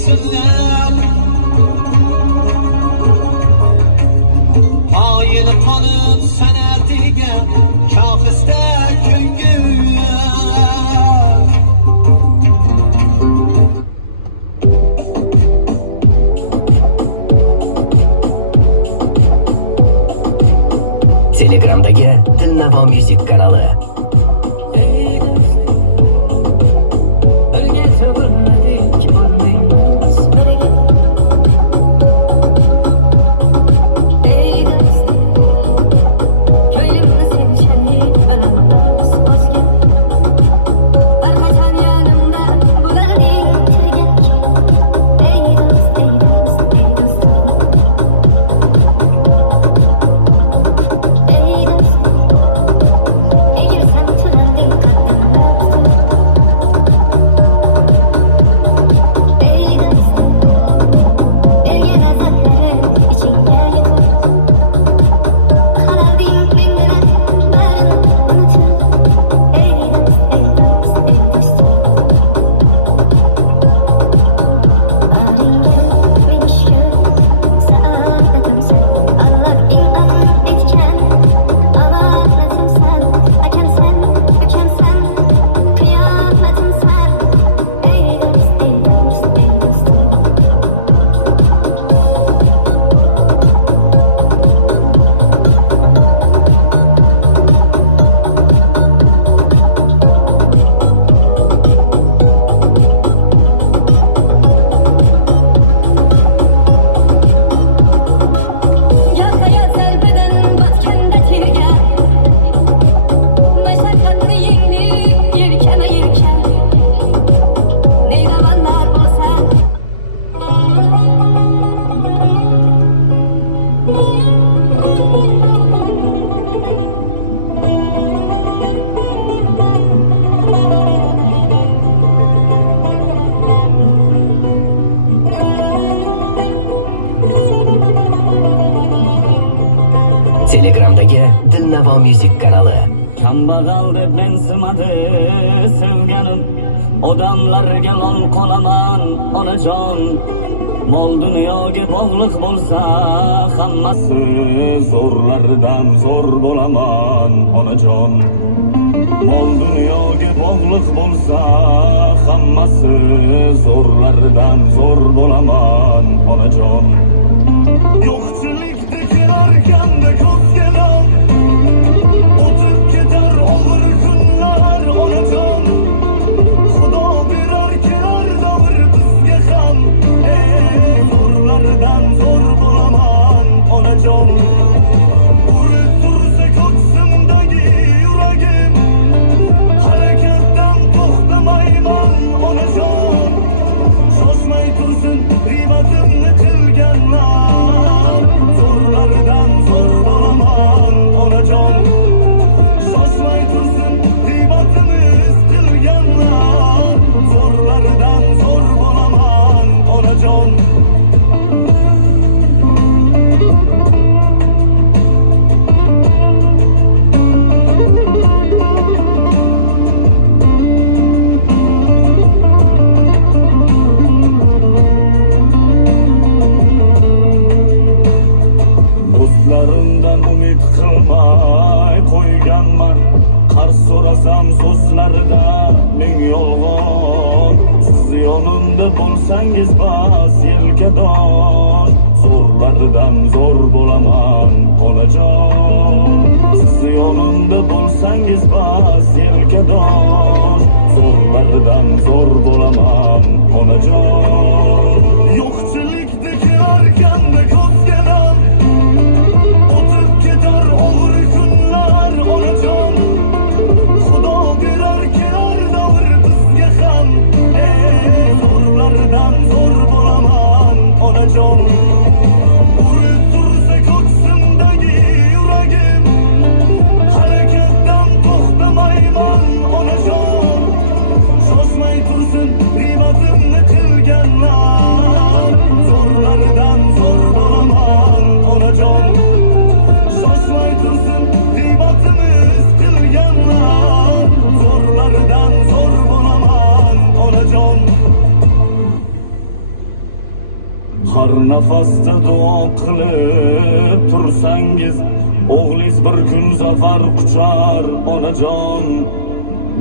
desinler. Hayını kanıp senerdiğe kâhiste küngüler. Telegram'dagi Dilnavo Music kanalı. Telegram'dagi Dilnavo Music kanalı. Kambag'al deb mensimadi sevganim, odamlarga lol qolaman onajon. Mol dunyoga bog'liq bo'lsa hammasi zo'rlardan zo'r bo'laman onajon. Mol dunyoga bog'liq bo'lsa hammasi zo'rlardan zo'r bo'laman onajon. Yo'qchilikda kirarganda ko'zgalam o'tib ketar og'ir kunlar onajon. Xudo berar kelar davr bizga ham, zo'rlardan zo'r bo'laman onajon. Urib tursa ko'ksimdagi yuragim, harakatdan to'xtamayman onajon. Shoshmay tursin g'iybatimni qilganlar, zo'rlardan zo'r bo'laman onajon. Shoshmay tursin g'iybatimiz qilganlar, zo'rlardan zo'r bo'laman onajon. Do'stlarimdan umid qilmay qo'yganman, qarz so'rasam so'zlarda ming yolg'on. Siz yonimda bo'lsangiz bas yelkadosh, zo'rlardan zo'r bo'laman onajon. Siz yonimda bo'lsangiz bas yelkadosh, zo'rlardan zo'r bo'laman onajon. Yo'qchilikda kirarganda ko'zgalam o'tib ketar og'ir kunlar onajon. Xudo berar kelar davr bizga ham, zo'rlardan zo'r bo'laman onajon. Urib tursa ko'ksimdagi yuragim, harakatdan to'xtamayman onajon. Shoshmay tursin g'iybatimni qilgan har nafasda duo qilib tursangiz, o'g'lingiz bir kun zafar quchar onajon.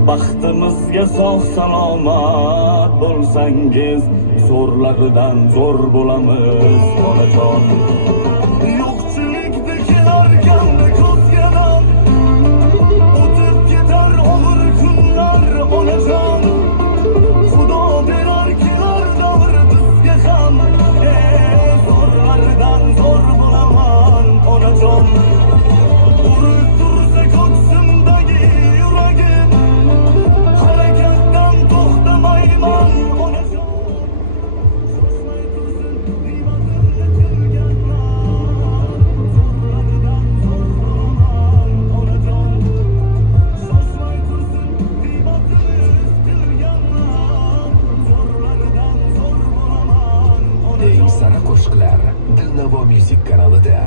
Baxtimizga sog' salomat bo'lsangiz, zo'rlaridan zo'r bo'lamiz onajon. Yo'qchilikda kelar ganda ko'zgadan, o'tib ketar og'ir kunlar onajon. Xudo berar kelar davr bizga ham, zo'rlaridan zo'r bo'laman onajon. Urib tursa ko'ksimdagi yuragim, harakatdan to'xtamayman onajon. Shoshmay tursin qiymatimni bilganlar, zo'rlaridan zo'r bo'laman onajon. Shoshmay tursin qiymatimiz bilganlar, zo'rlaridan zo'r bo'laman Eng onajon. sara qo'shiqlar Dilnavo Music kanalida.